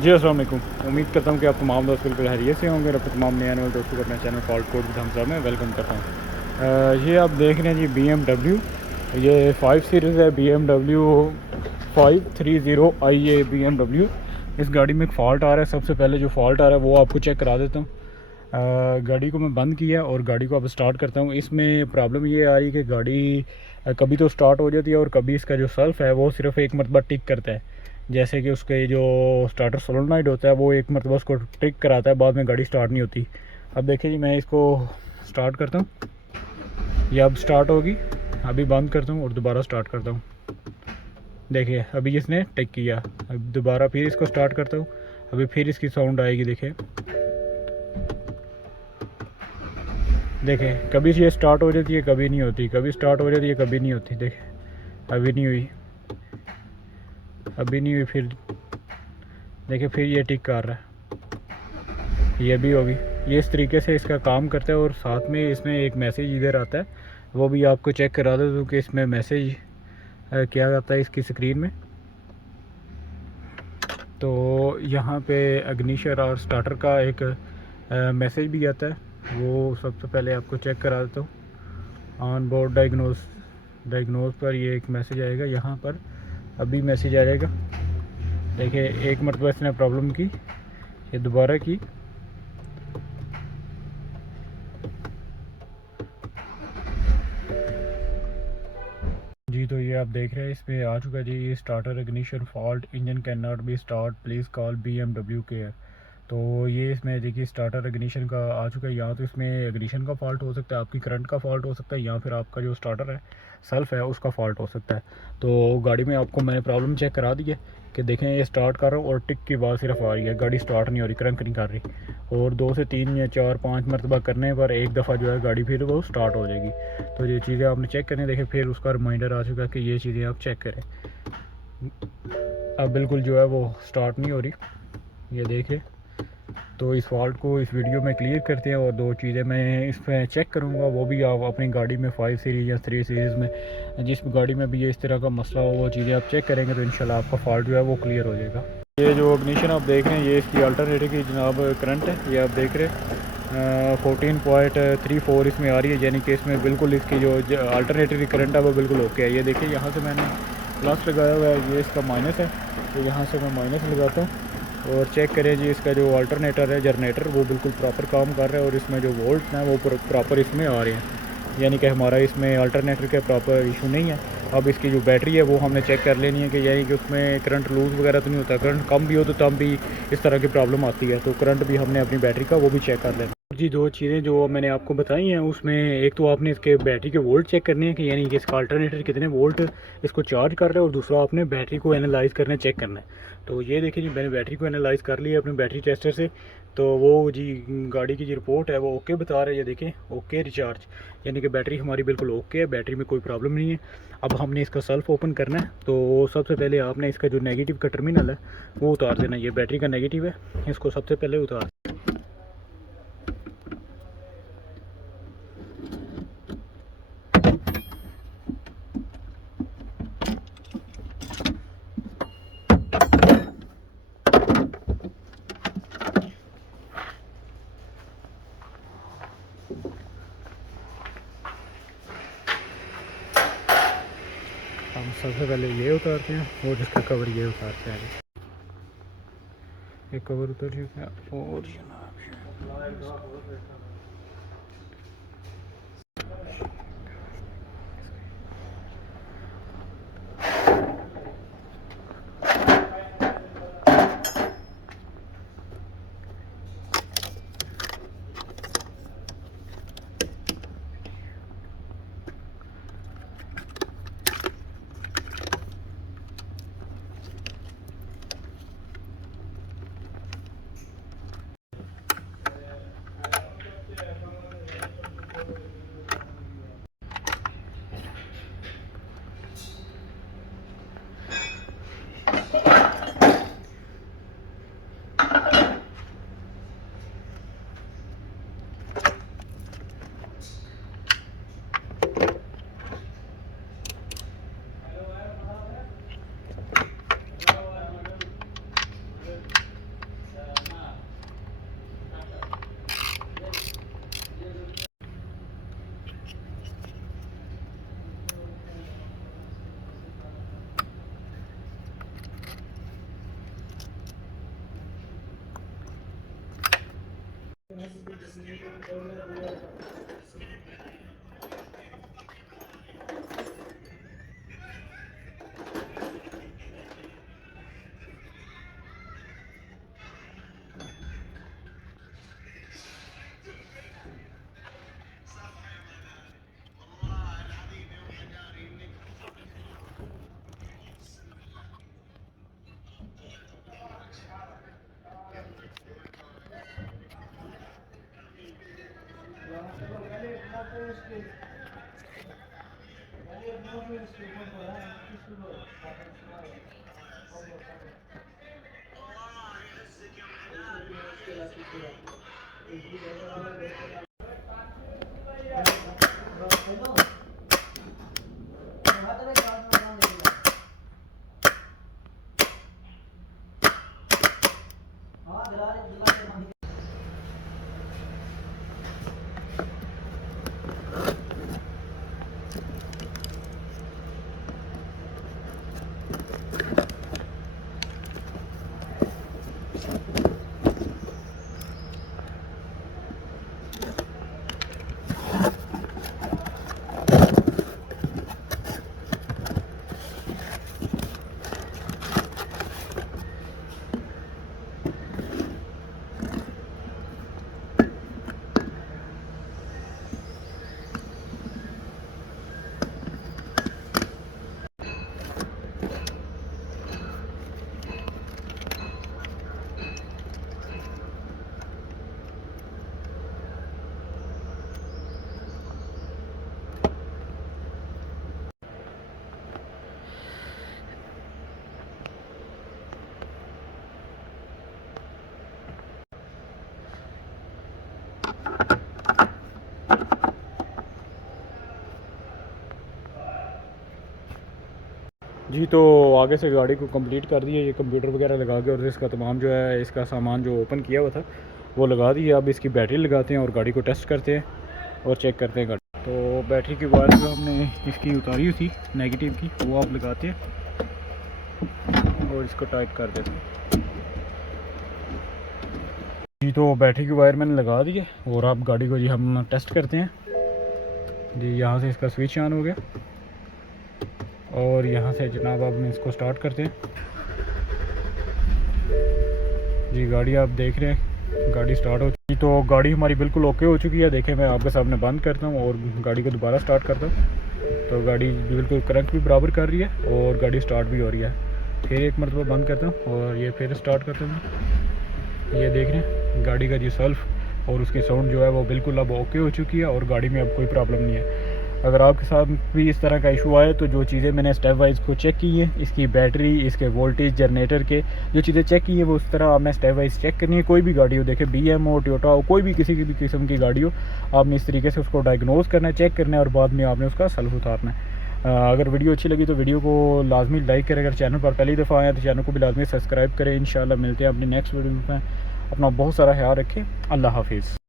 जी अस्सलाम वालेकुम। उम्मीद करता हूँ कि आप तमाम दोस्त बिल्कुल खैरियत से होंगे और अपने तमाम नए आने वाले दोस्तों को अपने channel fault code with Hamza में वेलकम करता हूँ। ये आप देख रहे हैं जी BMW, ये 5 सीरीज़ है, BMW 530i ये BMW। इस गाड़ी में एक फ़ॉल्ट आ रहा है। सबसे पहले जो फ़ॉल्ट आ रहा है वो आपको चेक करा देता हूँ। गाड़ी को मैं बंद किया और गाड़ी को अब स्टार्ट करता हूँ। इसमें प्रॉब्लम ये आ रही है कि गाड़ी कभी तो स्टार्ट हो जाती है और कभी इसका जो सेल्फ़ है वो सिर्फ़ एक मरतबा टिक करता है। जैसे कि उसके जो स्टार्टर सोलोनाइड होता है वो एक मरतबा उसको टिक कराता है, बाद में गाड़ी स्टार्ट नहीं होती। अब देखिए जी, मैं इसको स्टार्ट करता हूँ, ये अब स्टार्ट होगी। अभी बंद करता हूँ और दोबारा स्टार्ट करता हूँ। देखिए अभी इसने टिक किया। अब दोबारा फिर इसको स्टार्ट करता हूँ, अभी फिर इसकी साउंड आएगी। देखिए देखें, कभी ये स्टार्ट हो जाती है कभी नहीं होती, कभी स्टार्ट हो जाती है कभी नहीं होती। देखें अभी नहीं हुई, अभी नहीं हुई, फिर देखिए फिर ये टिक कर रहा है, ये भी होगी। ये इस तरीके से इसका काम करता है। और साथ में इसमें एक मैसेज इधर आता है, वो भी आपको चेक करा दो कि इसमें मैसेज क्या आता है इसकी स्क्रीन में। तो यहाँ पे अग्निशर और स्टार्टर का एक मैसेज भी आता है, वो सबसे पहले आपको चेक करा देता हूँ। ऑन बोर्ड डायग्नोज पर ये एक मैसेज आएगा, यहाँ पर अभी मैसेज आ जाएगा। देखिए एक मरतबा इसने प्रॉब्लम की, ये दोबारा की, जी। तो ये आप देख रहे हैं इसमें आ चुका जी, ये starter ignition fault, engine can not be start, please call BMW care. तो ये इसमें देखिए स्टार्टर इग्निशन का आ चुका है। या तो इसमें इग्निशन का फॉल्ट हो सकता है, आपकी करंट का फॉल्ट हो सकता है, या फिर आपका जो स्टार्टर है सेल्फ है उसका फॉल्ट हो सकता है। तो गाड़ी में आपको मैंने प्रॉब्लम चेक करा दी है कि देखें ये स्टार्ट कर रहा हूँ और टिक की आवाज़ सिर्फ आ रही है, गाड़ी स्टार्ट नहीं हो रही, क्रंक नहीं कर रही। और 2 से 3 या 4 5 मरतबा करने पर एक दफ़ा जो है गाड़ी फिर वो स्टार्ट हो जाएगी। तो ये चीज़ें आपने चेक करनी। देखें फिर उसका रिमाइंडर आ चुका है कि ये चीज़ें आप चेक करें। अब बिल्कुल जो है वो स्टार्ट नहीं हो रही, ये देखें। तो इस फॉल्ट को इस वीडियो में क्लियर करते हैं और 2 चीज़ें मैं इसमें चेक करूँगा, वो भी आप अपनी गाड़ी में 5 सीरीज़ या 3 सीरीज़ में जिस गाड़ी में भी ये इस तरह का मसला हो वो चीज़ें आप चेक करेंगे तो इंशाल्लाह आपका फॉल्ट जो है वो क्लियर हो जाएगा। ये जो इग्निशन आप देख रहे हैं ये इसकी अल्टरनेटिव की जनाब करंट है, ये आप देख रहे हैं 14.34 इसमें आ रही है, यानी कि इसमें बिल्कुल इसकी जो अल्टरनेटिव करंट है वो बिल्कुल ओके है। ये देखिए यहाँ से मैंने प्लस लगाया हुआ है, ये इसका माइनस है, तो यहाँ से मैं माइनस लगाता हूँ और चेक करें जी इसका जो अल्टरनेटर है जनरेटर वो बिल्कुल प्रॉपर काम कर रहा है और इसमें जो वोल्ट हैं वो प्रॉपर इसमें आ रहे हैं, यानी कि हमारा इसमें अल्टरनेटर के प्रॉपर इशू नहीं है। अब इसकी जो बैटरी है वो हमने चेक कर लेनी है कि यानी कि उसमें करंट लूज़ वगैरह तो नहीं होता, करंट कम भी हो तो तब भी इस तरह की प्रॉब्लम आती है। तो करंट भी हमने अपनी बैटरी का वो भी चेक कर लेना जी। 2 चीज़ें जो मैंने आपको बताई हैं उसमें एक तो आपने इसके बैटरी के वोल्ट चेक करने हैं कि यानी कि इसका अल्टरनेटर कितने वोल्ट इसको चार्ज कर रहा है, और दूसरा आपने बैटरी को एनालाइज़ करना चेक करना है। तो ये देखिए जी, मैंने बैटरी को एनालाइज़ कर लिया अपनी बैटरी टेस्टर से। तो वो जी गाड़ी की जो रिपोर्ट है वो ओके बता रहा है, ये देखें ओके रिचार्ज, यानी कि बैटरी हमारी बिल्कुल ओके है, बैटरी में कोई प्रॉब्लम नहीं है। अब हमने इसका सेल्फ ओपन करना है, तो सबसे पहले आपने इसका जो नेगेटिव का टर्मिनल है वो उतार देना। ये बैटरी का नेगेटिव है, इसको सबसे पहले उतार। हम सबसे पहले ये उतारते हैं और इसका कवर ये उतारते हैं। ये कवर उतर चुका है और जी तो आगे से गाड़ी को कंप्लीट कर दिया, ये कंप्यूटर वगैरह लगा के और इसका तमाम जो है इसका सामान जो ओपन किया हुआ था वो लगा दिया। अब इसकी बैटरी लगाते हैं और गाड़ी को टेस्ट करते हैं और चेक करते हैं गाड़ी। तो बैटरी की वायर जो हमने इसकी उतारी हुई थी नेगेटिव की वो आप लगाते हैं और इसको टाइट कर देते हैं। जी तो बैटरी की वायर मैंने लगा दी है और अब गाड़ी को जी हम टेस्ट करते हैं। जी यहाँ से इसका स्विच ऑन हो गया और यहाँ से जनाब अब हम इसको स्टार्ट करते हैं। जी गाड़ी आप देख रहे हैं गाड़ी स्टार्ट हो चुकी। तो गाड़ी हमारी बिल्कुल ओके हो चुकी है। देखें मैं आपके सामने बंद करता हूँ और गाड़ी को दोबारा स्टार्ट करता हूँ तो गाड़ी बिल्कुल करंट भी बराबर कर रही है और गाड़ी स्टार्ट भी हो रही है। फिर एक मरतबा बंद करता हूँ और ये फिर स्टार्ट करता हूँ। ये देख रहे हैं गाड़ी का जी सेल्फ और उसकी साउंड जो है वो बिल्कुल अब ओके हो चुकी है और गाड़ी में अब कोई प्रॉब्लम नहीं है। अगर आपके साथ भी इस तरह का इशू आए तो जो चीज़ें मैंने स्टेप वाइज को चेक की हैं, इसकी बैटरी, इसके वोल्टेज, जनरेटर के जो चीज़ें चेक की हैं वो उस तरह आपने स्टेप वाइज चेक करनी है। कोई भी गाड़ी हो, देखे BM हो, टोयोटा हो, कोई भी किसी की भी किस्म की गाड़ी हो, आपने इस तरीके से उसको डायग्नोज करना है, चेक करना है और बाद में आपने उसका सेल्फ उतारना है। अगर वीडियो अच्छी लगी तो वीडियो को लाजमी लाइक करें। अगर चैनल पर पहली दफ़ा आए तो चैनल को भी लाजमी सब्सक्राइब करें। इंशाल्लाह मिलते हैं अपनी नेक्स्ट वीडियो में। अपना बहुत सारा ख्याल रखें। अल्लाह हाफिज़।